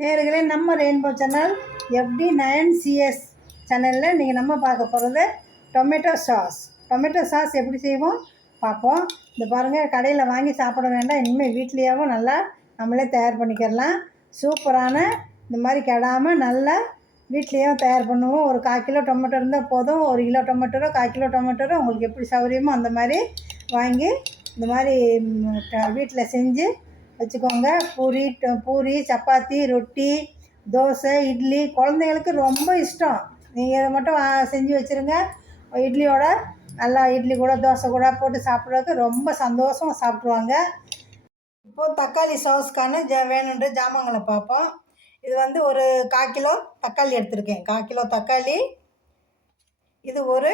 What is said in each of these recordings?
நேர்களே நம்ம rainbow channel FT nine CS சேனலில் நீங்கள் நம்ம பார்க்க போகிறது டொமேட்டோ சாஸ் டொமேட்டோ சாஸ் எப்படி செய்வோம்? பார்ப்போம். இந்த பாருங்கள் கடையில் வாங்கி சாப்பிட வேண்டாம். இனிமேல் வீட்லேயாவும் நல்லா நம்மளே தயார் பண்ணிக்கிறலாம். சூப்பரான இந்த மாதிரி கெடாமல் நல்லா வீட்லேயும் தயார் பண்ணுவோம். ஒரு கால் கிலோ டொமேட்டோ இருந்தால் போதும். ஒரு கிலோ டொமேட்டோ கால் கிலோ டொமேட்டோ உங்களுக்கு எப்படி சௌகரியமோ அந்த மாதிரி வாங்கி இந்த மாதிரி வீட்டில் செஞ்சு வச்சுக்கோங்க. பூரி பூரி சப்பாத்தி ரொட்டி தோசை இட்லி குழந்தைங்களுக்கு ரொம்ப இஷ்டம். நீங்கள் இதை மட்டும் செஞ்சு வச்சுருங்க. இட்லியோட நல்லா இட்லி கூட தோசை கூட போட்டு சாப்பிட்றதுக்கு ரொம்ப சந்தோஷமாக சாப்பிட்ருவாங்க இப்போது தக்காளி சாஸ்க்கான ஜ வேணுன்ற ஜாமான்களை பார்ப்போம். இது வந்து ஒரு கால் கிலோ தக்காளி எடுத்திருக்கேன். கால் கிலோ தக்காளி. இது ஒரு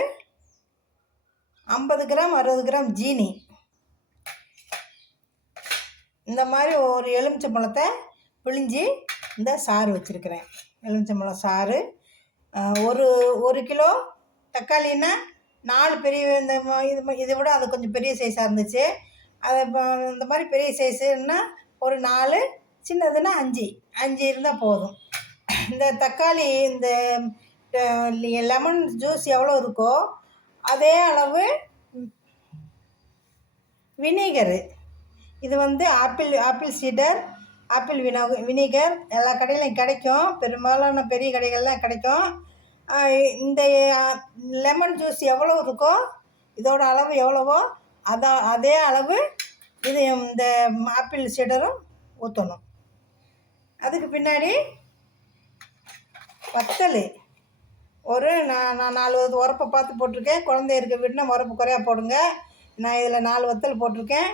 ஐம்பது கிராம் அறுபது கிராம் ஜீனி. இந்த மாதிரி ஒரு எலுமிச்சம்பழத்தை பிழிஞ்சு இந்த சாறு வச்சுருக்கிறேன். எலுமிச்சம்பழம் சாறு. ஒரு ஒரு கிலோ தக்காளின்னா நாலு பெரிய இந்த இது இதை விட அது கொஞ்சம் பெரிய சைஸாக இருந்துச்சு. அது இப்போ இந்த மாதிரி பெரிய சைஸுன்னா ஒரு நாலு சின்னதுன்னா அஞ்சு. அஞ்சு இருந்தால் போதும். இந்த தக்காளி இந்த லெமன் ஜூஸ் எவ்வளோ இருக்கோ அதே அளவு வினிகரு. இது வந்து ஆப்பிள் ஆப்பிள் சீடர் ஆப்பிள் வினோ வினிகர் எல்லா கடையிலையும் கிடைக்கும். பெரும்பாலான பெரிய கடைகள்லாம் கிடைக்கும். இந்த லெமன் ஜூஸ் எவ்வளோ இருக்கோ இதோட அளவு எவ்வளவோ அதான் அதே அளவு இது இந்த ஆப்பிள் சீடரும் ஊற்றணும் அதுக்கு பின்னாடி வத்தல். ஒரு நான் நான் நாலு உரப்பை பார்த்து போட்டிருக்கேன். குழந்தை இருக்க வீட்டுனா உரப்பு குறையா போடுங்க. நான் இதில் நாலு வத்தல் போட்டிருக்கேன்.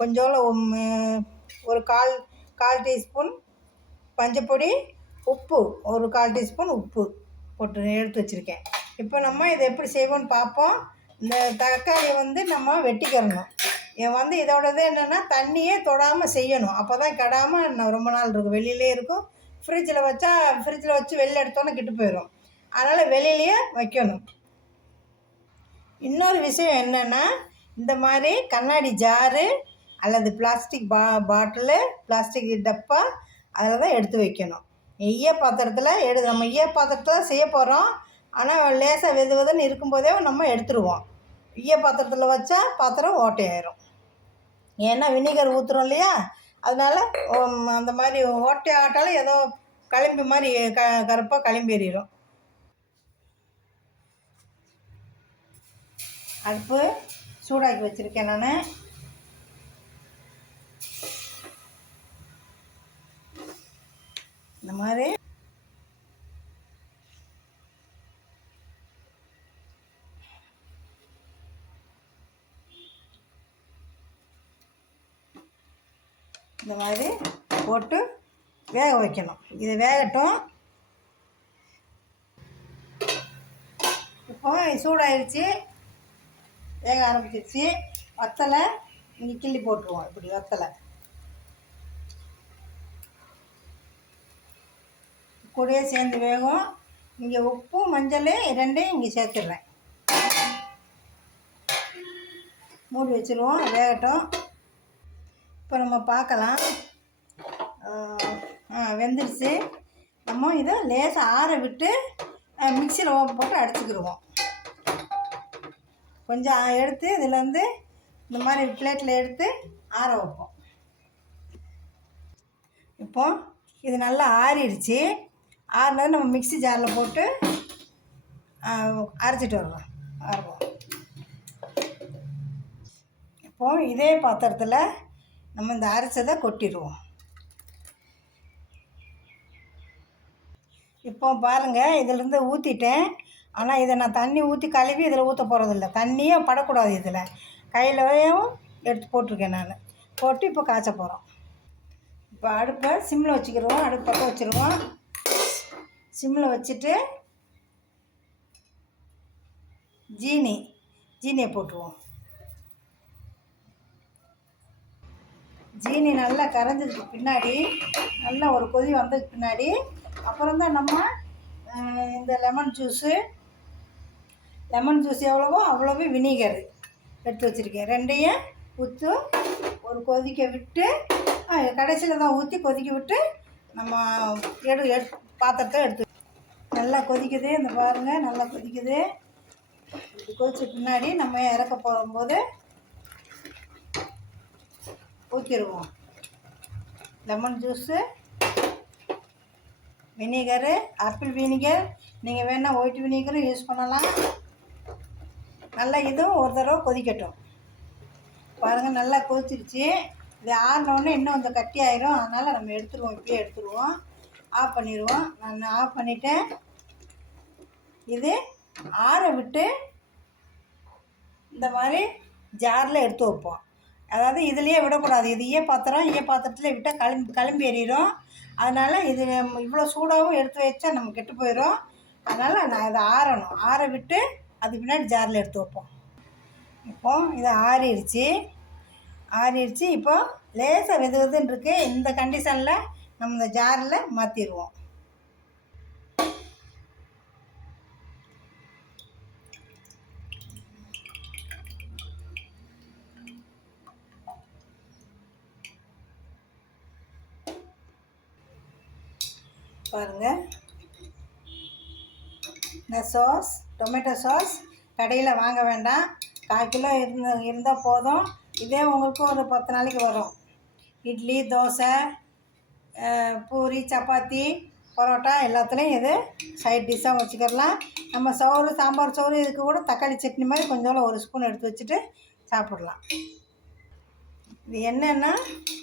கொஞ்சோண்டு ஒரு கால் கால் டீஸ்பூன் பஞ்சப்பொடி உப்பு. ஒரு கால் டீஸ்பூன் உப்பு போட்டு எடுத்து வச்சுருக்கேன். இப்போ நம்ம இதை எப்படி செய்வோம்னு பார்ப்போம். இந்த தக்காளியை வந்து நம்ம வெட்டிக்கிறணும். இது வந்து இதோடது என்னென்னா தண்ணியே தொடாமல் செய்யணும். அப்போ தான் கெடாமல் ரொம்ப நாள் இருக்கும். வெளியிலே இருக்கும். ஃப்ரிட்ஜில் வச்சா ஃப்ரிட்ஜில் வச்சு வெளில எடுத்தோன்னே கெட்டு போயிடும் அதனால் வெளியிலேயே வைக்கணும். இன்னொரு விஷயம் என்னென்னா இந்த மாதிரி கண்ணாடி ஜாரு அல்லது பிளாஸ்டிக் பா பாட்டிலு பிளாஸ்டிக் டப்பா அதில் தான் எடுத்து வைக்கணும். ஈய பாத்திரத்தில் எடு நம்ம ஈய பாத்திரத்தில் செய்ய போகிறோம் ஆனால் லேசாக வெது வெதுன்னு இருக்கும்போதே நம்ம எடுத்துருவோம். ஈய பாத்திரத்தில் வச்சா பாத்திரம் ஓட்டையாயிரும். ஏன்னா வினிகர் ஊற்றுறோம் இல்லையா? அதனால அந்த மாதிரி ஓட்டை ஆட்டாலும் ஏதோ களிம்பு மாதிரி க கருப்பாக களிம்பு அடுப்பு சூடாக்கி வச்சுருக்கேன் நான் இந்த மாதிரி இந்த மாதிரி போட்டு வேக வைக்கணும். இது வேகட்டும். இப்போ சூடாயிருச்சு. வேக ஆரம்பிச்சிருச்சு. வத்தலை இங்கே கிள்ளி போட்டுருவோம். இப்படி வத்தலை. கூடயே சேர்ந்து வேகும். இங்கே உப்பு மஞ்சள் ரெண்டையும் இங்கே சேர்த்துடுறேன். மூடி வச்சுருவோம். வேகட்டும். இப்போ நம்ம பார்க்கலாம். வெந்துடுச்சு நம்ம இதை லேசாக ஆற விட்டு மிக்சியில் போட்டு அடிச்சுக்கிடுவோம். கொஞ்சம் எடுத்து இதில் இந்த மாதிரி பிளேட்டில் எடுத்து ஆற வைப்போம். இப்போ இது நல்லா ஆறிடுச்சு. ஆறினது நம்ம மிக்ஸி ஜாரில் போட்டு அரைச்சிட்டு வரலாம். ஆறுவோம். இப்போ இதே பாத்திரத்தில் நம்ம இந்த அரைச்சதை கொட்டிடுவோம். இப்போ பாருங்கள் இதிலேருந்து ஊற்றிட்டேன் ஆனால் இதை நான் தண்ணி ஊற்றி கழுவி இதில் ஊற்ற போகிறதில்ல தண்ணியே படக்கூடாது இதில். கையிலையும் எடுத்து போட்டிருக்கேன் நான். போட்டு இப்போ காய்ச்ச போகிறோம் இப்போ அடுப்பை சிம்மில் வச்சுக்கிடுவோம். அடுப்பு பக்கம் வச்சுருவோம். சிம்மில் வச்சுட்டு ஜீனி ஜீனியை போட்டுருவோம். ஜீனி நல்லா கரைஞ்சதுக்கு பின்னாடி நல்லா ஒரு கொதி வந்ததுக்கு பின்னாடி அப்புறம் தான் நம்ம இந்த லெமன் ஜூஸு லெமன் ஜூஸ் எவ்வளவோ அவ்வளவு வினிகர் எடுத்து வச்சுருக்கேன். ரெண்டையும் ஊற்று ஒரு கொதிக்க விட்டு கடைசியில் தான் ஊற்றி கொதிக்க விட்டு நம்ம எடு எடு பாத்திரத்தை எடுத்து நல்லா கொதிக்குது இந்த பாருங்கள் நல்லா கொதிக்குது. கொதிச்ச பின்னாடி நம்ம இறக்க போகும்போது ஊற்றிடுவோம் lemon juice vinegar apple vinegar நீங்கள் வேணால் ஒயிட் வினிகரும் யூஸ் பண்ணலாம். நல்லா இதுவும் ஒரு தடவை கொதிக்கட்டும். பாருங்கள் நல்லா கொதிச்சிருச்சு. இது ஆறினோடனே இன்னும் கொஞ்சம் கட்டி ஆயிரும். அதனால் நம்ம எடுத்துருவோம் இப்பயே எடுத்துருவோம். ஆஃப் பண்ணிடுவோம் நான் ஆஃப் பண்ணிவிட்டேன் இது ஆற விட்டு இந்த மாதிரி ஜாரில் எடுத்து வைப்போம். அதாவது இதுலேயே விடக்கூடாது. இது ஈய பாத்திரம் ஈய பாத்திரத்தில் விட்டால் களம்பி களம்பி எறிகிறோம் அதனால் இது இவ்வளோ சூடாகவும் எடுத்து வச்சா நம்ம கெட்டு போயிடும் அதனால் நான் இதை ஆறணும். ஆற விட்டு அதுக்கு பின்னாடி ஜாரில் எடுத்து வைப்போம். இப்போ இது ஆறிடுச்சு ஆறிடுச்சு இப்போ லேசாக வெது வெதுன்னு இருக்குது இந்த கண்டிஷனில் நம்ம இந்த ஜாரில் மாற்றிடுவோம் பாருங்கள் இந்த சாஸ் டொமேட்டோ சாஸ் கடையில் வாங்க வேண்டாம். கால் கிலோ இருந்த இருந்தால் போதும். இதே உங்களுக்கு ஒரு பத்து நாளைக்கு வரும். இட்லி தோசை பூரி சப்பாத்தி பரோட்டா எல்லாத்துலேயும் இது சைட் டிஷ்ஷாக வச்சுக்கிடலாம் நம்ம சோறு சாம்பார் சோறு இதுக்கு கூட தக்காளி சட்னி மாதிரி கொஞ்சோண்டு ஒரு ஸ்பூன் எடுத்து வச்சுட்டு சாப்பிட்லாம். இது என்னென்னா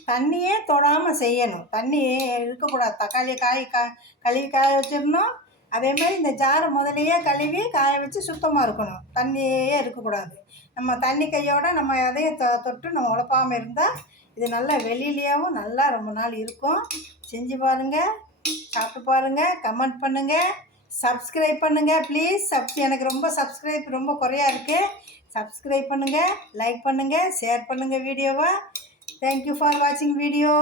தண்ணியே தொடாமல் செய்யணும். தண்ணி இருக்கக்கூடாது. தக்காளி காய் கா கழுவி காய வச்சிடணும். அதே மாதிரி இந்த ஜாரை முதலையே கழுவி காய வச்சு சுத்தமாக இருக்கணும். தண்ணியே இருக்கக்கூடாது. நம்ம தண்ணி கையோட நம்ம அதையும் தொ தொட்டு நம்ம உழப்பாமல் இருந்தால் இது நல்லா வெளியிலேயும் நல்லா ரொம்ப நாள் இருக்கும். செஞ்சு பாருங்கள் சாப்பிட்டு பாருங்கள் கமெண்ட் பண்ணுங்கள் சப்ஸ்கிரைப் பண்ணுங்கள் ப்ளீஸ் சப் எனக்கு ரொம்ப சப்ஸ்கிரைப் ரொம்ப குறையா இருக்குது சப்ஸ்கிரைப் பண்ணுங்கள் லைக் பண்ணுங்கள் ஷேர் பண்ணுங்கள் வீடியோவை தேங்க்யூ ஃபார் வாட்சிங் வீடியோ